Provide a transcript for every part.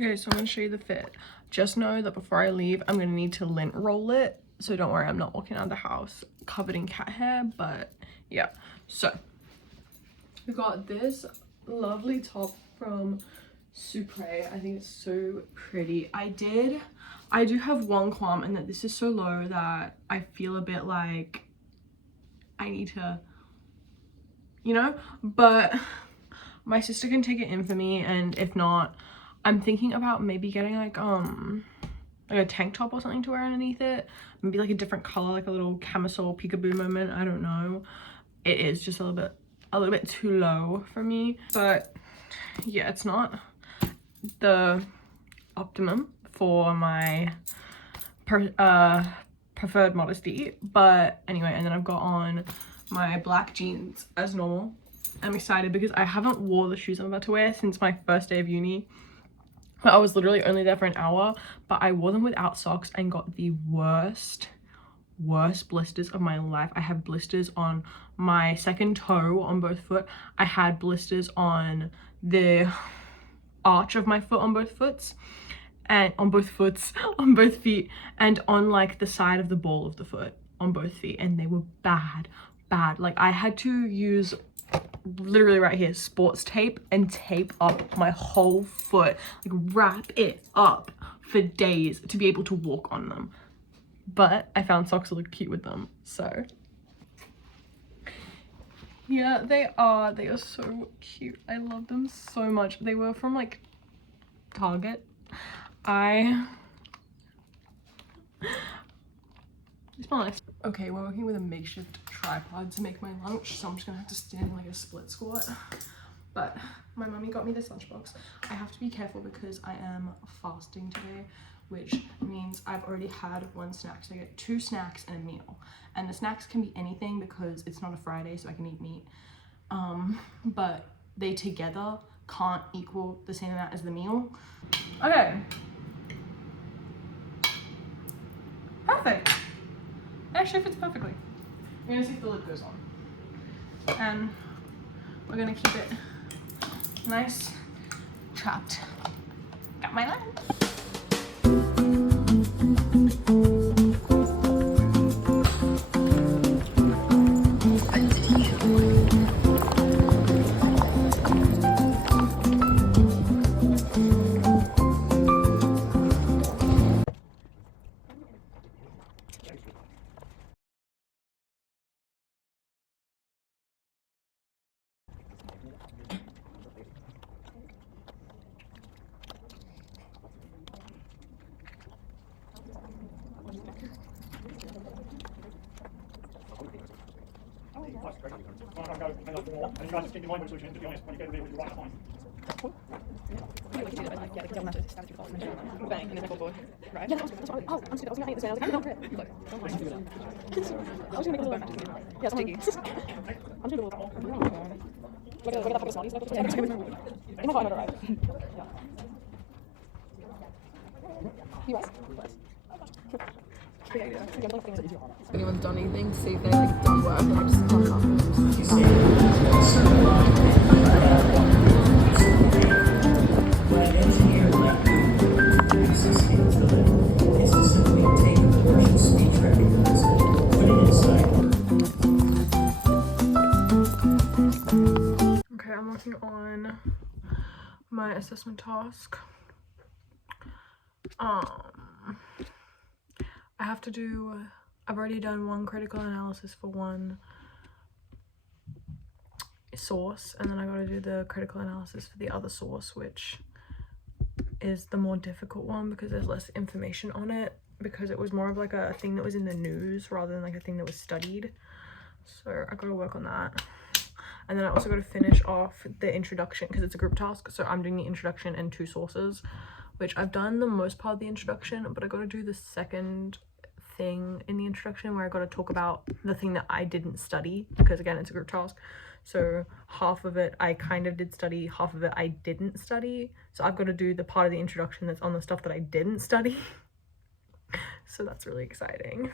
Okay, so I'm gonna show you the fit. Just know that before I leave, I'm gonna need to lint roll it. So don't worry, I'm not walking out of the house covered in cat hair, but yeah. So we got this lovely top from sooo. I think it's so pretty. I do have one qualm, and that this is so low that I feel a bit like I need to, you know, but my sister can take it in for me, and if not, I'm thinking about maybe getting like a tank top or something to wear underneath it. Maybe like a different color, like a little camisole peekaboo moment. I don't know. It is just a little bit too low for me. But yeah, it's not the optimum for my preferred modesty. But anyway, and then I've got on my black jeans as normal. I'm excited because I haven't wore the shoes I'm about to wear since my first day of uni. I was literally only there for an hour, but I wore them without socks and got the worst blisters of my life. I have blisters on my second toe on both foot. I had blisters on the arch of my foot on both foots, and on both feet, and on like the side of the ball of the foot on both feet, and they were bad. Like I had to use literally right here sports tape and tape up my whole foot, like wrap it up for days to be able to walk on them. But I found socks that look cute with them, so yeah, they are so cute. I love them so much. They were from like Target. They smell nice. Okay, we're working with a makeshift tripod to make my lunch, so I'm just gonna have to stand in like a split squat. But my mummy got me this lunchbox. I have to be careful because I am fasting today, which means I've already had one snack. So I get 2 snacks and a meal. And the snacks can be anything because it's not a Friday, so I can eat meat. But they together can't equal the same amount as the meal. Okay. Perfect. Actually fits perfectly. We're gonna see if the lid goes on. And we're gonna keep it nice, trapped. Got my line. And you guys just keep in mind what solution, to be honest, when you get rid of it, you're right fine. Bang, and then go forward. Right? Yeah, that's what I was gonna eat this. I was like, no, look, don't worry. I was gonna make a little bone match. Yeah, it's sticky. I'm doing a little bit. Look at that fucking smarties. It might not arrive. You right? If anyone's done anything, see if they're like done work and just come up and Okay, I'm working on my assessment task. I have to do, I've already done one critical analysis for one source, and then I gotta do the critical analysis for the other source, which is the more difficult one because there's less information on it, because it was more of like a thing that was in the news rather than like a thing that was studied. So I gotta work on that. And then I also gotta finish off the introduction because it's a group task, so I'm doing the introduction and 2 sources, which I've done the most part of the introduction, but I gotta do the second thing in the introduction where I got to talk about the thing that I didn't study, because again it's a group task, so half of it I kind of did study, half of it I didn't study, so I've got to do the part of the introduction that's on the stuff that I didn't study. So that's really exciting.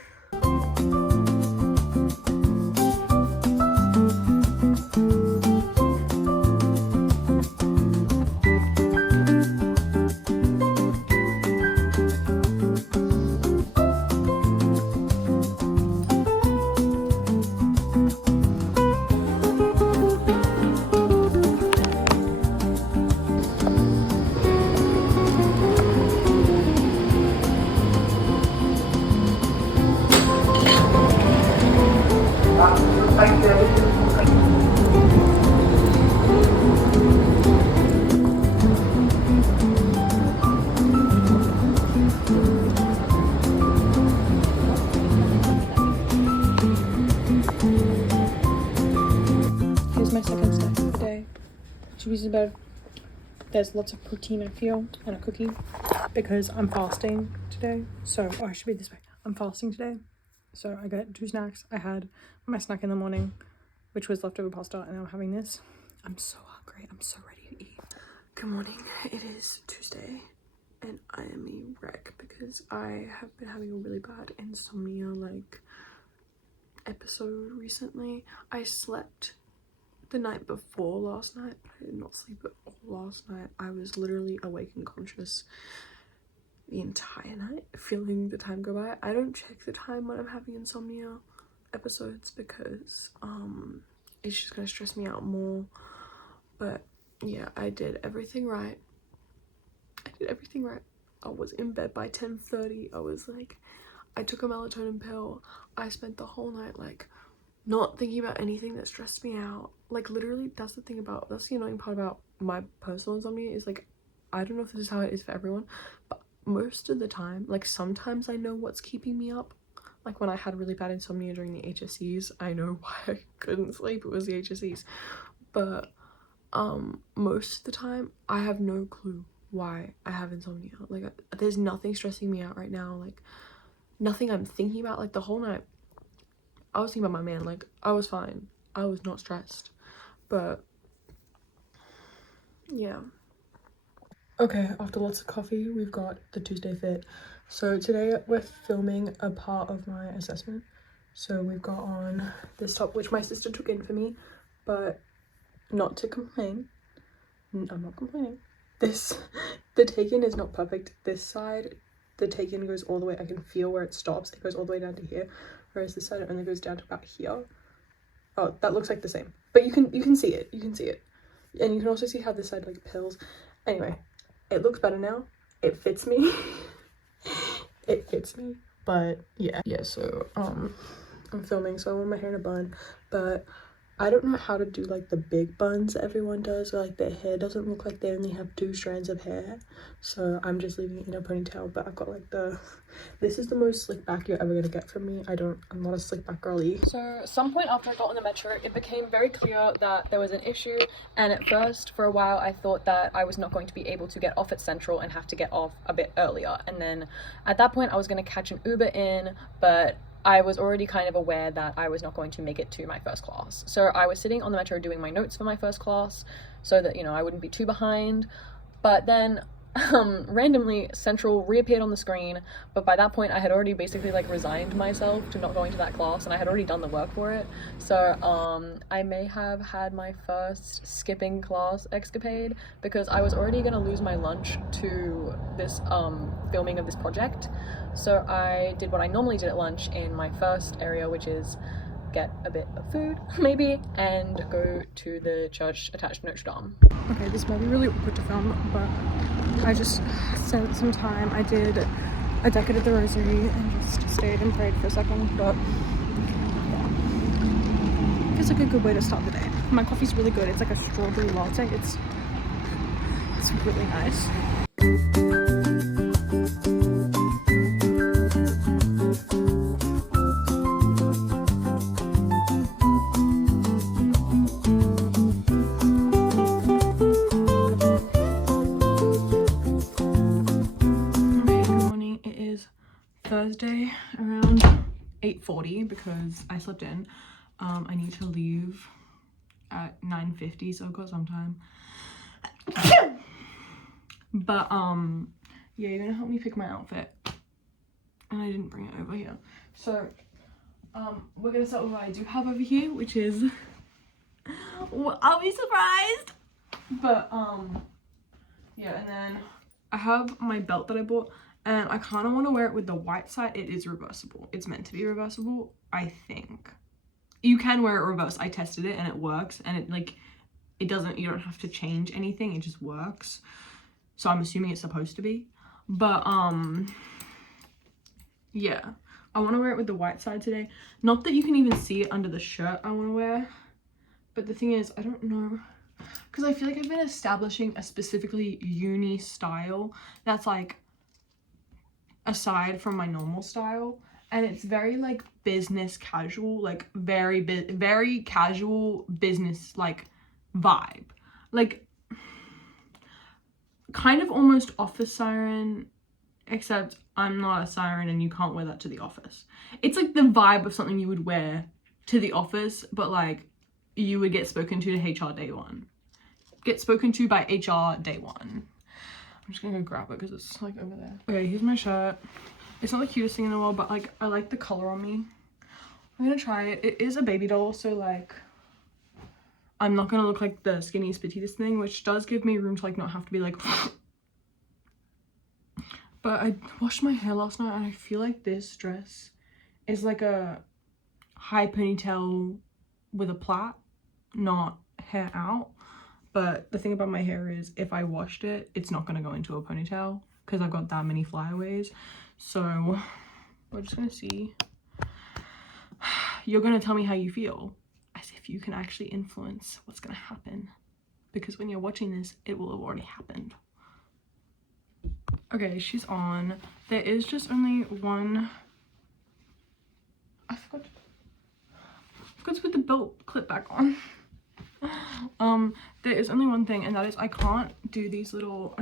second snack of the day. 2 pieces of bread. There's lots of protein, I feel, and a cookie because I'm fasting today. So, oh, I should be this way. I'm fasting today. So I got 2 snacks. I had my snack in the morning, which was leftover pasta, and now I'm having this. I'm so hungry. I'm so ready to eat. Good morning. It is Tuesday, and I am a wreck because I have been having a really bad insomnia, like, episode recently. I slept the night before last night, but I did not sleep at all last night. I was literally awake and conscious the entire night, feeling the time go by. I don't check the time when I'm having insomnia episodes because it's just gonna stress me out more. But yeah, I did everything right. I was in bed by 10:30. I took a melatonin pill. I spent the whole night like not thinking about anything that stressed me out. Like, literally, that's the annoying part about my personal insomnia is, like, I don't know if this is how it is for everyone, but most of the time, like, sometimes I know what's keeping me up. Like, when I had really bad insomnia during the HSEs, I know why I couldn't sleep. It was the HSEs. But most of the time, I have no clue why I have insomnia. Like, there's nothing stressing me out right now. Like, nothing I'm thinking about. Like, the whole night I was thinking about my man. Like, I was fine. I was not stressed. But yeah. Okay, after lots of coffee, we've got the Tuesday fit. So today we're filming a part of my assessment. So we've got on this top, which my sister took in for me, but not to complain. I'm not complaining. The take-in is not perfect. This side, the take-in goes all the way. I can feel where it stops. It goes all the way down to here. Whereas this side only goes down to about here. Oh, that looks like the same. But you can see it. You can see it. And you can also see how this side, like, pills. Anyway, it looks better now. It fits me. It fits me. But, yeah. Yeah, so, I'm filming, so I want my hair in a bun. But I don't know how to do, like, the big buns that everyone does. Or, like, their hair doesn't look like they only have 2 strands of hair. So I'm just leaving it in a ponytail. But I've got, like, this is the most slick back you're ever gonna get from me. I'm not a slick back girly. So at some point after I got on the metro, it became very clear that there was an issue. And at first, for a while, I thought that I was not going to be able to get off at Central and have to get off a bit earlier. And then at that point, I was gonna catch an Uber in, but I was already kind of aware that I was not going to make it to my first class. So I was sitting on the metro doing my notes for my first class so that, you know, I wouldn't be too behind. But then randomly Central reappeared on the screen, but by that point I had already basically, like, resigned myself to not going to that class, and I had already done the work for it. So I may have had my first skipping class escapade because I was already gonna lose my lunch to this filming of this project. So I did what I normally did at lunch in my first area, which is get a bit of food maybe and go to the church attached to Notre Dame. Okay, this might be really awkward to film, but I just spent some time. I did a decade of the rosary and just stayed and prayed for a second, but yeah, feels like a good way to start the day. My coffee's really good. It's like a strawberry latte. It's really nice. Thursday around 8:40 because I slept in. I need to leave at 9:50, so I've got some time. But yeah, you're gonna help me pick my outfit, and I didn't bring it over here. So we're gonna start with what I do have over here, which is I'll be surprised. But yeah, and then I have my belt that I bought. And I kind of want to wear it with the white side. It is reversible. It's meant to be reversible, I think. You can wear it reverse. I tested it and it works. And you don't have to change anything. It just works. So I'm assuming it's supposed to be. But, yeah. I want to wear it with the white side today. Not that you can even see it under the shirt I want to wear. But the thing is, I don't know. Because I feel like I've been establishing a specifically uni style that's, like, aside from my normal style, and it's very, like, business casual, like, very casual business, like, vibe. Like, kind of almost office siren, except I'm not a siren and you can't wear that to the office. It's like the vibe of something you would wear to the office, but like you would get spoken to HR day one. Get spoken to by HR day one. I'm just gonna go grab it because it's like over there. Okay, here's my shirt. It's not the cutest thing in the world, but like I like the color on me. I'm gonna try it. It is a baby doll, so like I'm not gonna look like the skinniest petitest thing, which does give me room to like not have to be like but I washed my hair last night and I feel like this dress is like a high ponytail with a plait, not hair out. But the thing about my hair is if I washed it, it's not gonna go into a ponytail because I've got that many flyaways. So we're just gonna see. You're gonna tell me how you feel, as if you can actually influence what's gonna happen, because when you're watching this, it will have already happened. Okay, she's on. There is just only one. I forgot to put the belt clip back on. There is only one thing, and that is I can't undo these little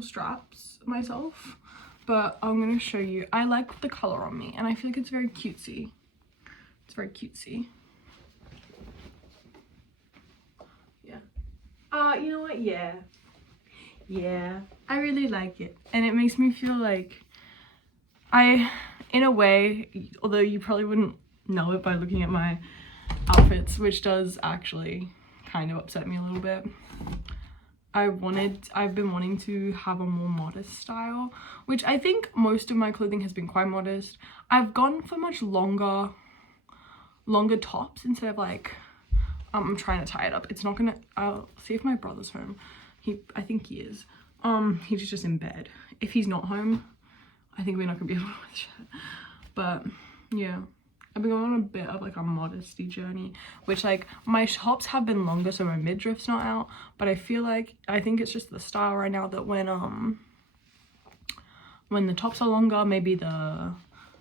straps myself, but I'm gonna show you. I like the color on me and I feel like it's very cutesy. It's very cutesy. Yeah. You know what? Yeah, I really like it, and it makes me feel like in a way, although you probably wouldn't know it by looking at my outfits, which does actually kind of upset me a little bit. I've been wanting to have a more modest style, which I think most of my clothing has been quite modest. I've gone for much longer tops instead of like, I'm trying to tie it up. It's not gonna, I'll see if my brother's home. I think he is. He's just in bed. If he's not home, I think we're not gonna be able to wear the shirt. But yeah, I've been going on a bit of like a modesty journey, which like my tops have been longer, so my midriff's not out. But I think it's just the style right now that when the tops are longer, maybe the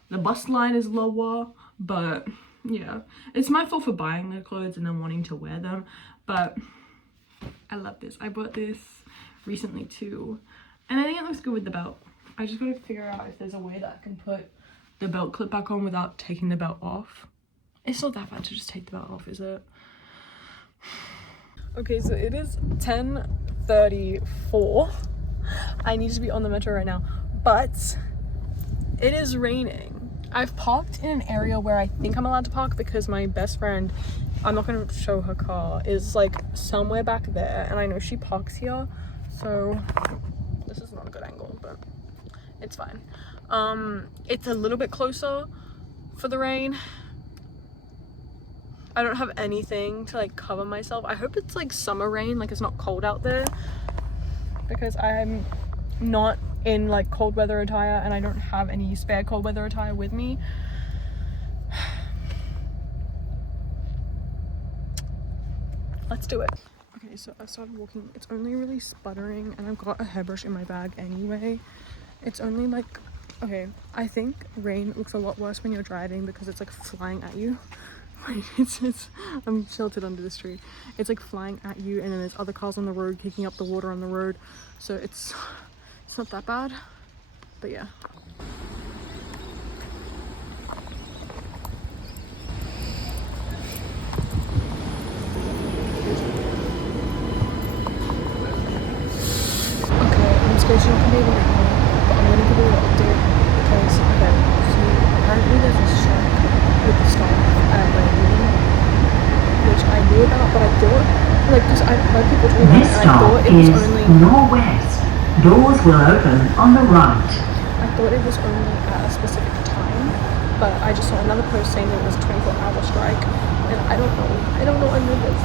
bust line is lower. But yeah, it's my fault for buying the clothes and then wanting to wear them. But I love this. I bought this recently too, and I think it looks good with the belt. I just gotta figure out if there's a way that I can put the belt clip back on without taking the belt off. It's not that bad to just take the belt off, is it? Okay, so it is 10:34. I need to be on the metro right now, but it is raining. I've parked in an area where I think I'm allowed to park because my best friend, I'm not going to show her car, is like somewhere back there, and I know she parks here, so this is not a good angle, but it's fine. It's a little bit closer for the rain. I don't have anything to like cover myself. I hope it's like summer rain, like it's not cold out there, because I'm not in like cold weather attire and I don't have any spare cold weather attire with me. Let's do it. Okay, so I started walking. It's only really sputtering and I've got a hairbrush in my bag anyway. It's only like, okay, I think rain looks a lot worse when you're driving because it's like flying at you. Like I'm sheltered under this tree. It's like flying at you, and then there's other cars on the road kicking up the water on the road, so it's not that bad, but yeah. Station can be a bit more, but I'm going to give you an update because, okay, so apparently there's a strike with the staff at my uni, which I knew about, but I thought, like, because I've heard people talking about it, and I thought it was only northwest. Doors will open on the right. I thought it was only at a specific time, but I just saw another post saying it was a 24-hour strike, and I don't know any of this.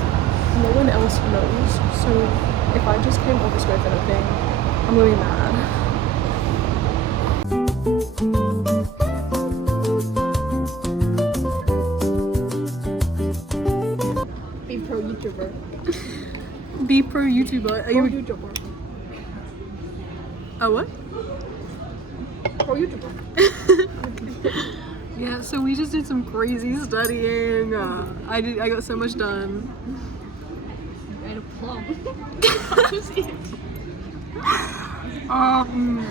No one else knows, so if I just came all this way for nothing, I'm really mad. Be pro YouTuber. Be pro YouTuber. Are you YouTuber. a what? Pro YouTuber. Okay. Yeah, so we just did some crazy studying. I got so much done.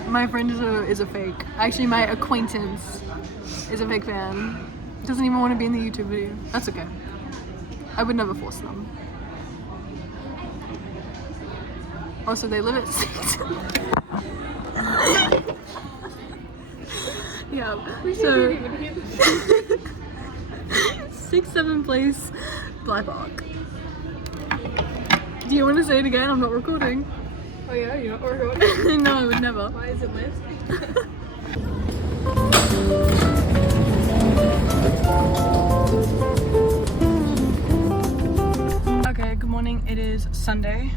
My friend is a fake. Actually, my acquaintance is a fake fan. Doesn't even want to be in the YouTube video. That's okay. I would never force them. Also, they live at 6. Yeah. So 6-7 place, Black Park. Do you want to say it again? I'm not recording. Oh yeah, you're not recording? No, I would never. Why is it lit? Okay, good morning. It is Sunday.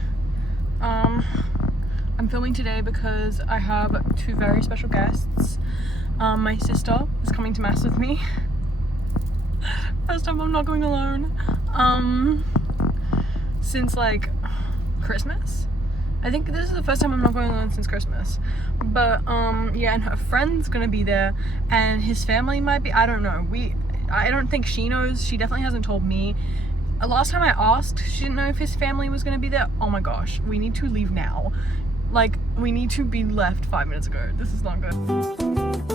I'm filming today because I have 2 very special guests. My sister is coming to mass with me. First time I'm not going alone. Since like Christmas. I think this is the first time I'm not going alone since Christmas. But yeah, and her friend's gonna be there, and his family might be. I don't know. I don't think she knows. She definitely hasn't told me. Last time I asked, she didn't know if his family was gonna be there. Oh my gosh, we need to leave now. Like, we need to be left 5 minutes ago. This is not good.